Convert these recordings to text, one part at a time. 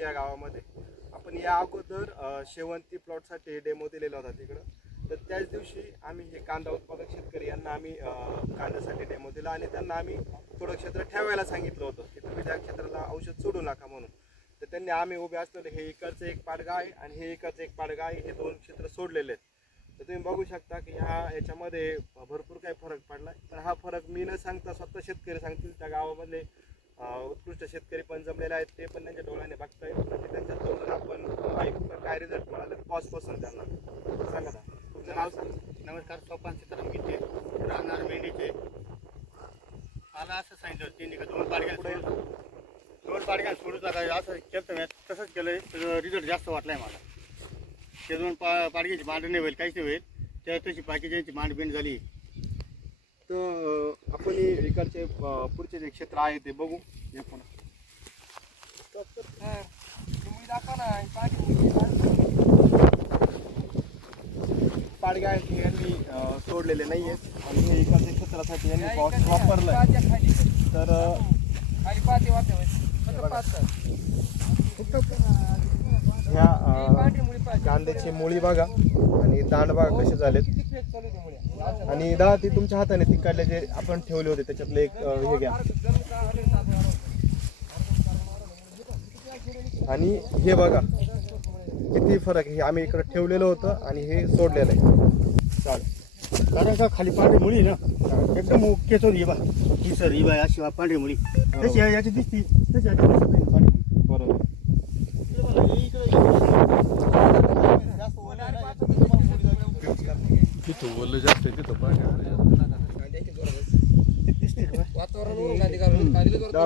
शेवंती या गावामध्ये. आपण या अगोदर शेवंती प्लॉटसाठी डेमो दिलेला होता तिकडं. तर त्याच दिवशी आम्ही हे कांदा उत्पादक शेतकरी यांना आम्ही कांद्यासाठी डेमो दिला आणि त्यांना आम्ही थोडं क्षेत्र ठेवायला सांगितलं होतं की तुम्ही त्या क्षेत्राला औषध सोडू नका म्हणून. तर त्यांनी आम्ही उभे असलेले हे इकडचं एक पाडगा आहे आणि हे इकडचं एक पाडगा आहे, हे दोन क्षेत्र सोडलेले आहेत. तर तुम्ही बघू शकता की याच्यामध्ये भरपूर काही फरक पडला. पण हा फरक मी न सांगता स्वतः शेतकरी सांगतील. त्या गावामधले उत्कृष्ट शेतकरी पण जमलेले आहेत, ते पण त्यांच्या डोळ्याने बघतायत म्हणजे त्यांच्या तोंडून आपण काय रिझल्ट मिळाले पॉजपासून त्यांना सांगा ना. तुमचं नाव सांगा. नमस्कार, सोपान सीताराम गीते, राहणार मेंढीचे. मला असं सांगितलं त्यांनी का दोन पाडग्या सोडू नका असं केलं. तसंच केलं, रिझल्ट जास्त वाटलाय मला. ते दोन पाडग्याची मांड नाही होईल, काहीच नाही होईल. त्या तशी बाकीच्यांची मांड बिंड झाली. तर आपण इकडचे पुढचे जे क्षेत्र आहे ते बघू. पाडगे आहेत यांनी सोडलेले नाही आहेत आणि हे इकडच्या क्षेत्रासाठी यांनी बॉक्स वापरलं. तर ह्या कांद्याची मुळी बघा आणि दांड बघा कसे झालेत. आणि दादा ती तुमच्या हाताने तिकडले जे आपण ठेवले होते त्याच्यातले एक हे घ्या. आणि हे बघा किती फरक आहे. आम्ही इकडे ठेवलेलं होतं आणि हे सोडलेलं आहे. चालेल, कारण का खाली पांढरी मुळी ना एकदम ओकेच होती बा. ही सर ही बाय अशी पांढरी मुळी तशी याची दिसती तशी याची दिसत पांढरी मुळी. बरोबर. तिथं ओलं जास्त आहे, तिथं पाणी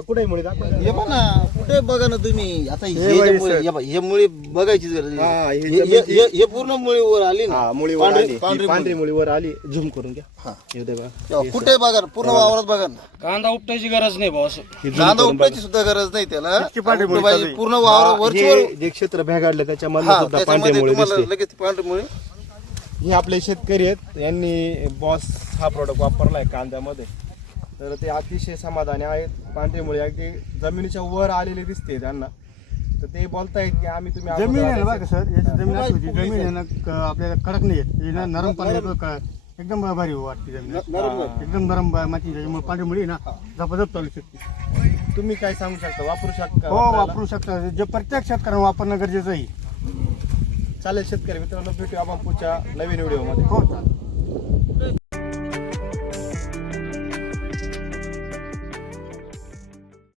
कुठे मुळी दाखवा. हे बघा कुठे बघा ना तुम्ही आता हे मुळी बघायची गरज हे पूर्ण मुळी वर आली ना. मुळी वर आली, पांढरी मुळी वर आली. झूम करून घ्या. कुठे बघा पूर्ण वावरात बघा ना. कांदा उपटायची गरज नाही भाऊ. कांदा उपटायची सुद्धा गरज नाही त्याला. पूर्ण वावर जे क्षेत्र भेगाडले त्याच्यामध्ये सुद्धा पांढरी मुळी दिसते. लगेच पांढरी मुळी. हे आपले शेतकरी आहेत, यांनी बॉस हा प्रोडक्ट वापरलाय कांद्यामध्ये. तर ते अतिशय समाधानी आहेत. पांढरी मुळी अगदी जमिनीच्या वर आलेली दिसते त्यांना. तर ते बोलतायत की आम्ही तुम्ही जमीन आहे ना बघा सर, याची जमीन अशी होती. जमीन आहे ना आपल्याला कडक नाही येत, नरम पाणी एकदम भारी वाटते जमीन. एकदम नरम माती त्याच्यामुळे पांढरी मुळी ना झपाझप चालू शकते. तुम्ही काय सांगू शकता, वापरू शकता? हो वापरू शकता. जे प्रत्येक शेतकऱ्यांना वापरणं गरजेचं आहे. चालेल शेतकरी मित्रांनो, भेटूया आपण पुढच्या नवीन व्हिडिओमध्ये. हो चालेल.